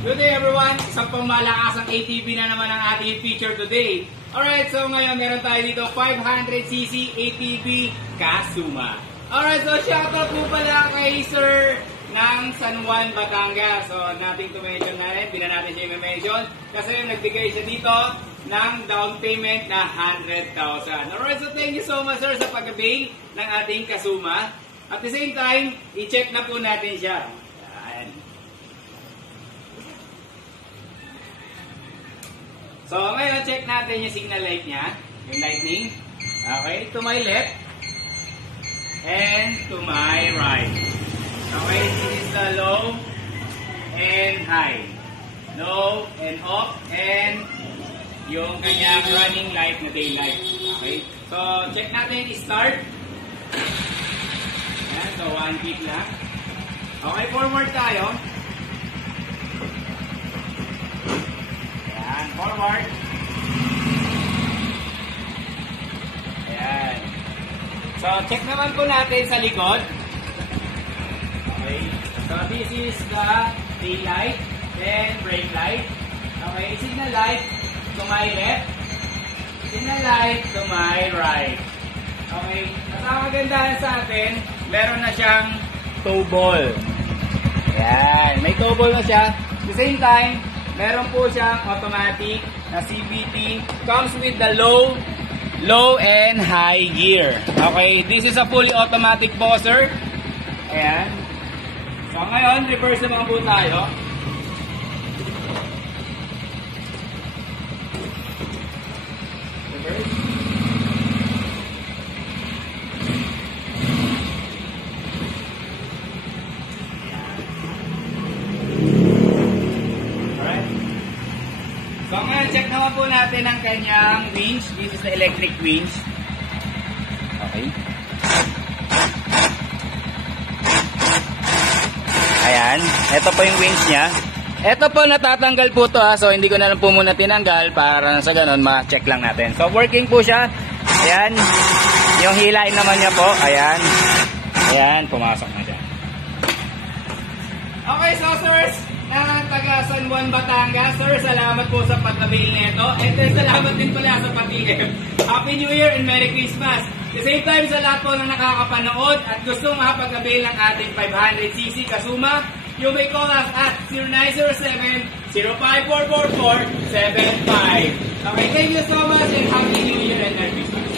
Good day everyone! Isang pangmalakasang ATV na naman ang ating feature today. Alright, so ngayon meron tayo dito 500cc ATV Kasuma. Alright, so shoutout po pala kay Sir ng San Juan, Batangas. So nothing to mention na rin, di na natin siya i-mention kasi nagbigay siya dito ng down payment na 100,000. Alright, so thank you so much sir sa pag-avail ng ating Kasuma. At the same time, i-check na po natin siya. So, ngayon, check natin yung signal light niya, yung lightning. Okay, to my left and to my right. Okay, this is the low and high. Low and off and yung kanyang running light na daylight. Okay, so check natin start. Ayan, so 1 click lang. Okay, forward tayo. Forward. Ayan. So, check naman po natin sa likod. Okay. So, this is the daylight, then brake light. Okay. Signal light to my left. Signal light to my right. Okay. At ang kagandahan sa atin, meron na siyang tow ball. Ayan. May tow ball na siya. At the same time, meron po siyang automatic na CVT. Comes with the low and high gear. Okay, this is a fully automatic po, sir. Ayan. So ngayon, reverse naman po tayo. Reverse. So ngayon, check naman po natin ang kanyang winch. This is the electric winch. Okay. Ayan. Ito po yung winch niya. Ito po, natatanggal po to ha. So hindi ko na lang po muna tinanggal para sa ganun ma-check lang natin. So working po siya. Ayan. Yung hilain naman niya po. Ayan. Ayan. Pumasok na siya. Okay, so sirs, na taga San Juan, Batangas. Sir, salamat po sa pag-avail nito. And then, salamat din pala sa pag-iip. Happy New Year and Merry Christmas. The same time sa lahat po na nakakapanood at gustong makapag-avail ng ating 500cc Kasuma, you may call us at 0907-0544475. Okay, thank you so much and Happy New Year and Merry Christmas.